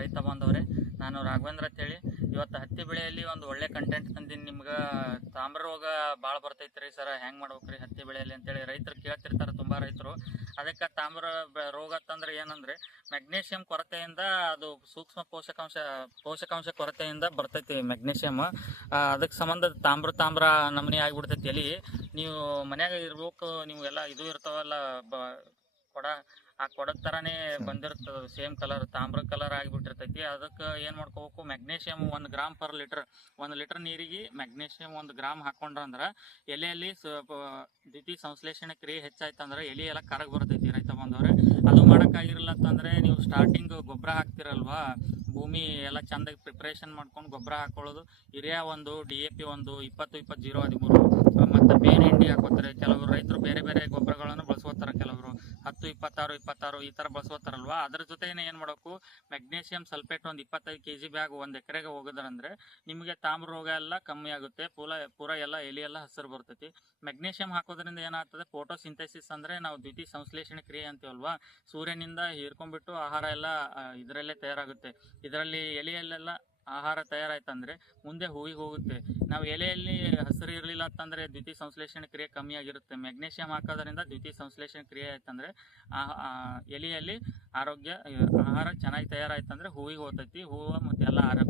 ರೈತ ಬಾಂಧವ್ರೆ, ನಾನು ರಾಘವೇಂದ್ರ ಅಂತೇಳಿ ಇವತ್ತು ಹತ್ತಿ ಬೆಳೆಯಲ್ಲಿ ಒಂದು ಒಳ್ಳೆ ಕಂಟೆಂಟ್ ತಂದೀನಿ. ನಿಮ್ಗೆ ತಾಮ್ರ ರೋಗ ಭಾಳ ಬರ್ತೈತೆ ರೀ ಸರ್ ಹೆಂಗೆ ಮಾಡ್ಬೇಕ್ರಿ ಹತ್ತಿ ಬೆಳೆಯಲ್ಲಿ ಅಂತೇಳಿ ರೈತರು ಕೇಳ್ತಿರ್ತಾರೆ ತುಂಬ ರೈತರು. ಅದಕ್ಕೆ ತಾಮ್ರ ರೋಗ ತಂದ್ರೆ ಏನಂದ್ರೆ ಮೆಗ್ನೀಷಿಯಂ ಕೊರತೆಯಿಂದ ಅದು ಸೂಕ್ಷ್ಮ ಪೋಷಕಾಂಶ ಪೋಷಕಾಂಶ ಕೊರತೆಯಿಂದ ಬರ್ತೈತಿ ಮೆಗ್ನೀಷಿಯಮ್ ಅದಕ್ಕೆ ಸಂಬಂಧ ತಾಮ್ರ ತಾಮ್ರ ನಮೂನೆ ಆಗಿಬಿಡ್ತೈತಿ ಎಲ್ಲಿ ನೀವು ಮನ್ಯಾಗ ಇರ್ಬೇಕು ನೀವು ಇದು ಇರ್ತಾವಲ್ಲ ಬ, ಕೊಡ ಆ ಕೊಡದ ಥರನೇ ಬಂದಿರ್ತದ ಸೇಮ್ ಕಲರ್ ತಾಮ್ರ ಕಲರ್ ಆಗಿಬಿಟ್ಟಿರ್ತೈತಿ. ಅದಕ್ಕೆ ಏನು ಮಾಡ್ಕೋಬೇಕು? ಮೆಗ್ನೀಷಿಯಮ್ ಒಂದು ಗ್ರಾಮ್ ಪರ್ ಲೀಟರ್ ಒಂದು ಲೀಟರ್ ನೀರಿಗೆ ಮೆಗ್ನೀಷಿಯಮ್ ಒಂದು ಗ್ರಾಮ್ ಹಾಕೊಂಡ್ರ ಅಂದ್ರೆ ಎಲೆಯಲ್ಲಿ ಸ್ವಲ್ಪ ದ್ವಿತೀಯ ಸಂಶ್ಲೇಷಣೆ ಕ್ರಿಯೆ ಹೆಚ್ಚಾಯ್ತಂದ್ರೆ ಎಲೆ ಎಲ್ಲ ಕರಗ್ ಬರ್ತೈತಿ ರೈತ ಬಂದವ್ರೆ. ಅದು ಮಾಡೋಕ್ಕಾಗಿರಲ್ಲ ಅಂತಂದ್ರೆ ನೀವು ಸ್ಟಾರ್ಟಿಂಗ್ ಗೊಬ್ಬರ ಹಾಕ್ತಿರಲ್ವಾ? ಭೂಮಿ ಎಲ್ಲ ಚಂದಾಗಿ ಪ್ರಿಪ್ರೇಷನ್ ಮಾಡ್ಕೊಂಡು ಗೊಬ್ಬರ ಹಾಕೊಳ್ಳೋದು. ಯೂರಿಯಾ ಒಂದು ಡಿ ಎ ಪಿ ಒಂದು ಇಪ್ಪತ್ತು ಇಪ್ಪತ್ತು ಜೀರೋ ಹದಿಮೂರು. ಮತ್ತು ಬೇರೆ ಹಿಂಡಿ ಹಾಕೋತಾರೆ. ಕೆಲವರು ರೈತರು ಬೇರೆ ಬೇರೆ ಗೊಬ್ಬರಗಳನ್ನು ಬಳಸ್ಕೋತಾರೆ ಕೆಲವರು. ಹತ್ತು ಇಪ್ಪತ್ತಾರು ಇಪ್ಪತ್ತಾರು ಈ ಥರ ಬಳಸ್ಕೋತಾರಲ್ವಾ? ಅದ್ರ ಜೊತೆನೇ ಏನು ಮಾಡಬೇಕು ಮೆಗ್ನೀಷಿಯಂ ಸಲ್ಫೇಟ್ ಒಂದು ಇಪ್ಪತ್ತೈದು ಕೆ ಜಿ ಬ್ಯಾಗ್ ಒಂದು ಎಕರೆಗೆ ಹೋಗೋದ್ರಂದ್ರೆ ನಿಮಗೆ ತಾಮ್ರ ರೋಗ ಎಲ್ಲ ಕಮ್ಮಿ ಆಗುತ್ತೆ, ಪೂಲ, ಪೂರ ಎಲ್ಲ ಎಲೆ ಎಲ್ಲ ಹಸಿರು ಬರ್ತೈತಿ. ಮೆಗ್ನೀಷಿಯಂ ಹಾಕೋದ್ರಿಂದ ಏನಾಗ್ತದೆ? ಫೋಟೋ ಸಿಂಥೆಸಿಸ್ ಅಂದರೆ ನಾವು ದ್ವಿತಿ ಸಂಶ್ಲೇಷಣೆ ಕ್ರಿಯೆ ಅಂತೀವಲ್ವಾ? ಸೂರ್ಯನಿಂದ ಹೀರ್ಕೊಂಡ್ಬಿಟ್ಟು ಆಹಾರ ಎಲ್ಲ ಇದರಲ್ಲೇ ತಯಾರಾಗುತ್ತೆ. ಇದರಲ್ಲಿ ಎಲೆಯಲ್ಲೆಲ್ಲ ಆಹಾರ ತಯಾರಾಯ್ತಂದರೆ ಮುಂದೆ ಹೂವಿಗೆ ಹೋಗುತ್ತೆ. ನಾವು ಎಲೆಯಲ್ಲಿ ಹಸಿರು ಇರಲಿಲ್ಲ ಅಂತಂದ್ರೆ ದ್ವಿತೀಯ ಸಂಶ್ಲೇಷಣೆ ಕ್ರಿಯೆ ಕಮ್ಮಿಯಾಗಿರುತ್ತೆ ಮೆಗ್ನೀಷಿಯಂ ಹಾಕೋದ್ರಿಂದ ದ್ವಿತೀಯ ಸಂಶ್ಲೇಷಣೆ ಕ್ರಿಯೆ ಆಯ್ತಂದ್ರೆ ಎಲೆಯಲ್ಲಿ ಆರೋಗ್ಯ, ಆಹಾರ ಚೆನ್ನಾಗಿ ತಯಾರಾಯ್ತಂದ್ರೆ ಹೂವಿಗೆ ಹೋಗ್ತೈತಿ ಹೂವು ಮತ್ತೆ ಎಲ್ಲ ರೀ